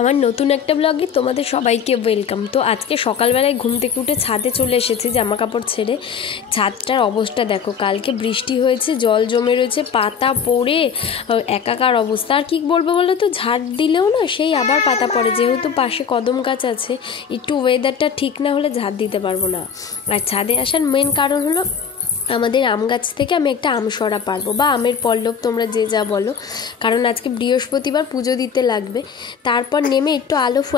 আমার নতুন একটা ব্লগে তোমাদের সবাইকে ওয়েলকাম। তো আজকে সকালবেলায় ঘুম থেকে উঠে ছাদে চলে এসেছি জামা কাপড় ছেড়ে। ছাদটার অবস্থা দেখো, কালকে বৃষ্টি হয়েছে, জল জমে রয়েছে, পাতা পড়ে একাকার অবস্থা। আর কী বলবো বলো তো, ঝাড় দিলেও না সেই আবার পাতা পড়ে, যেহেতু পাশে কদম গাছ আছে, একটু ওয়েদারটা ঠিক না হলে ঝাড় দিতে পারবো না। আর ছাদে আসার মেন কারণ হলো আমাদের আম গাছ থেকে আমি একটা আমসরা পারবো, বা আমের পল্লব তোমরা যে যা বলো, কারণ আজকে বৃহস্পতিবার পুজো দিতে লাগবে। তারপর নেমে একটু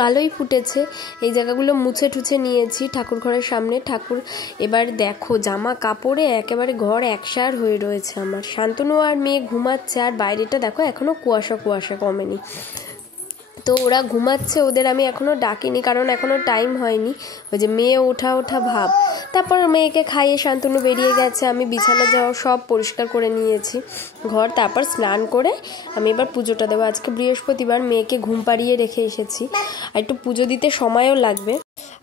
আলোই ফুটেছে, এই জায়গাগুলো মুছে টুছে নিয়েছি ঠাকুর ঘরের সামনে। ঠাকুর এবার দেখো জামা কাপড়ে একেবারে ঘর একসার হয়ে রয়েছে আমার। শান্তনু আর মেয়ে ঘুমাচ্ছে, আর বাইরেটা দেখো এখনও কুয়াশা কুয়াশা কমেনি। তো ওরা ঘুমাচ্ছে, ওদের আমি এখনও ডাকিনি কারণ এখনও টাইম হয়নি, ওই যে মেয়ে ওঠা ভাব। তারপর মেয়েকে খাইয়ে শান্তনু বেরিয়ে গেছে, আমি বিছানা যাওয়া সব পরিষ্কার করে নিয়েছি ঘর। তারপর স্নান করে আমি এবার পুজোটা দেবো। আজকে বৃহস্পতিবার, মেয়েকে ঘুম পাড়িয়ে রেখে এসেছি, আর একটু পুজো দিতে সময়ও লাগবে।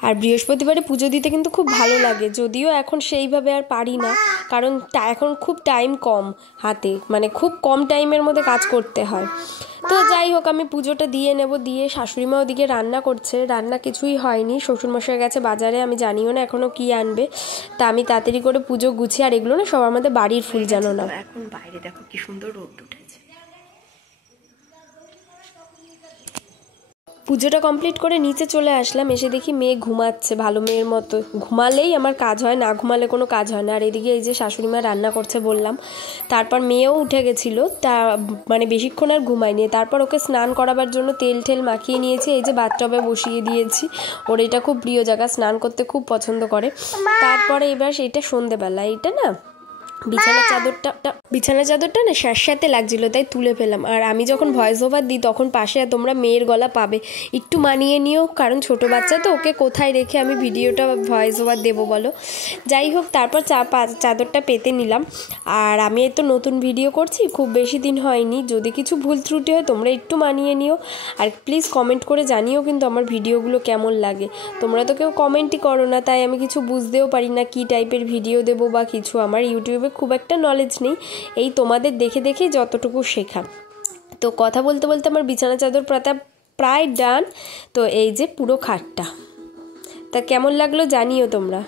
আর বৃহস্পতিবারে পুজো দিতে কিন্তু খুব ভালো লাগে, যদিও এখন সেইভাবে আর পারি না, কারণ এখন খুব টাইম কম হাতে, মানে খুব কম টাইমের মধ্যে কাজ করতে হয়। তো যাই হোক, আমি পুজোটা দিয়ে নেব। দিয়ে শাশুড়িমা ওদিকে রান্না করছে, রান্না কিছুই হয়নি, শ্বশুরমশাই গেছে বাজারে, আমি জানিও না এখনও কি আনবে। তা আমি তাড়াতাড়ি করে পুজো গুছিয়ে, আর এগুলো না সব আমাদের বাড়ির ফুল, জানো না। এখন বাইরে দেখো কি সুন্দর রোদ উঠেছে। পুজোটা কমপ্লিট করে নিচে চলে আসলাম, এসে দেখি মেয়ে ঘুমাচ্ছে ভালো মেয়ের মতো। ঘুমালেই আমার কাজ হয়, না ঘুমালে কোনো কাজ হয় না। আর এদিকে এই যে শাশুড়িমা রান্না করছে বললাম, তারপর মেয়েও উঠে গেছিলো, তা মানে বেশিক্ষণ আর ঘুমায়নি। তারপর ওকে স্নান করাবার জন্য তেল ঠেল মাখিয়ে নিয়েছি, এই যে বাথটবে বসিয়ে দিয়েছি। ওর এটা খুব প্রিয় জায়গা, স্নান করতে খুব পছন্দ করে। তারপরে এবার এটা সন্ধেবেলা, এইটা না বিছানা চাদরটা না স্যাঁতস্যাঁতে লাগছিল, তাই তুলে ফেলাম। আর আমি যখন ভয়েস ওভার দিই তখন পাশে তোমরা মেয়ের গলা পাবে, একটু মানিয়ে নিও, কারণ ছোট বাচ্চা তো, ওকে কোথায় রেখে আমি ভিডিওটা ভয়েস ওভার দেবো বলো। যাই হোক, তারপর চাদরটা পেতে নিলাম। আর আমি তো নতুন ভিডিও করছি, খুব বেশি দিন হয়নি, যদি কিছু ভুল ত্রুটি হয় তোমরা একটু মানিয়ে নিও। আর প্লিজ কমেন্ট করে জানিও কিন্তু আমার ভিডিওগুলো কেমন লাগে। তোমরা তো কেউ কমেন্টই করো না, তাই আমি কিছু বুঝতেও পারি না কী টাইপের ভিডিও দেবো বা কিছু। আমার ইউটিউবে খুব একটা নলেজ নেই, এই তোমাদের দেখে দেখে যতটুকু শেখা। তো কথা বলতে বলতে আমার বিছানা চাদর প্রায় ডান। তো এই যে পুরো খাটটা, তা কেমন লাগলো জানিও তোমরা।